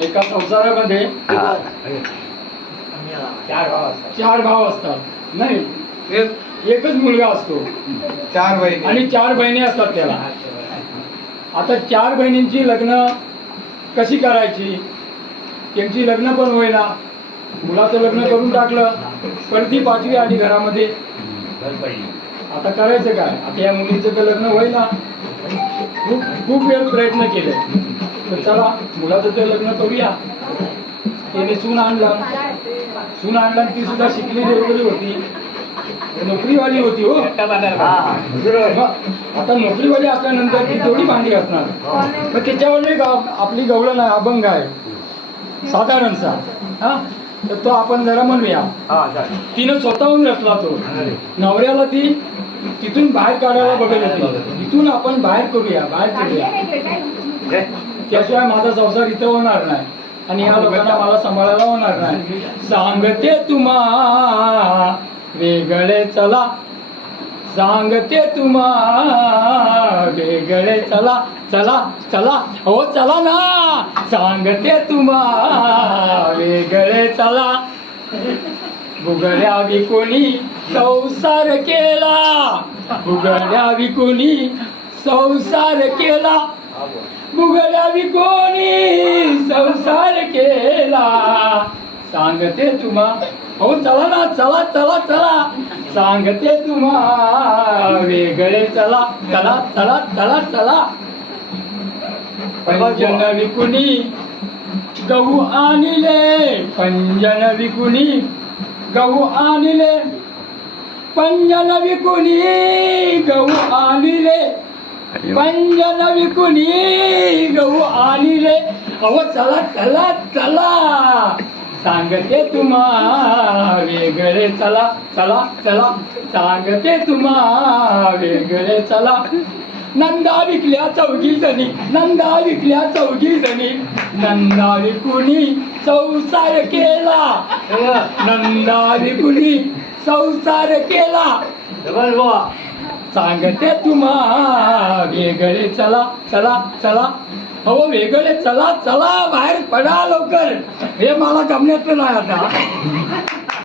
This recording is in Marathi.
एका संसारामध्ये हा. चार भाव असतात. चार भाव असतात. नाही एक एकच मुलगा असतो. चार बहिणी. आणि चार बहिणी असतात त्याला. आता चार बहिणींची लग्न कशी करायची? त्यांची लग्न पण होईना. मुलाचं लग्न करून टाकलं. परत ती पाचवी आली घरामध्ये. आता करायचं काय? आता या मुलीचं तर लग्न होईना. खूप खूप वेळ प्रयत्न केले. चला मुलाचं तर लग्न करूया. त्याने सून आणला. सून आणला आणि ती सुद्धा शिकलेली वगैरे होती. नोकरीवाली होती हो. आता नोकरीवाली असल्यानंतर ती तेवढी भांडी असणार मग त्याच्यावर एक आप- आपली गवळण आहे अभंग आहे. साधारणसा हा? तर तो आपण जरा म्हणूया. तिनं स्वतःहून रचला तो. नवऱ्याला ती तिथून बाहेर काढायला बघत होती. तिथून आपण बाहेर करूया बाहेर करूया. त्याशिवाय माझा संसार इथं होणार नाही. आणि या लोकांना मला सांभाळायला होणार नाही. सांगते तुम्हा वेगळे चला. सांगते तुम्हा वेगळे चला. चला चला. हो चला ना. सांगते तुम्हा वेगळे चला. बुगड्या विकुणी संसार केला. बुगड्या विकुणी संसार केला. बुगड्या कोणी संसार केला. सांगते तुम्हा हो चला ना चला चला चला. सांगते तुम्हा वेगळे चला चला चला चला चला. पंजन विकुणी गहू आणले पंजन विकुणी गहू आणले. पंजन विकुणी गहू आणले. पंजन विकुणी गहू आणले. अहो चला चला चला. सांगते तुम्हा वेगळे चला चला चला. सांगते तुम्हा वेगळे चला. नंदा विकल्या चौघी जणी नंदा विकल्या चौघी जणी. नंदा विकुणी संसार केला. नंदा विकुणी संसार केला. सांगते तुम्हा वेगळे चला चला चला. हो वेगळे चला चला बाहेर पडा लवकर. हे मला जमण्याचं नाही आता.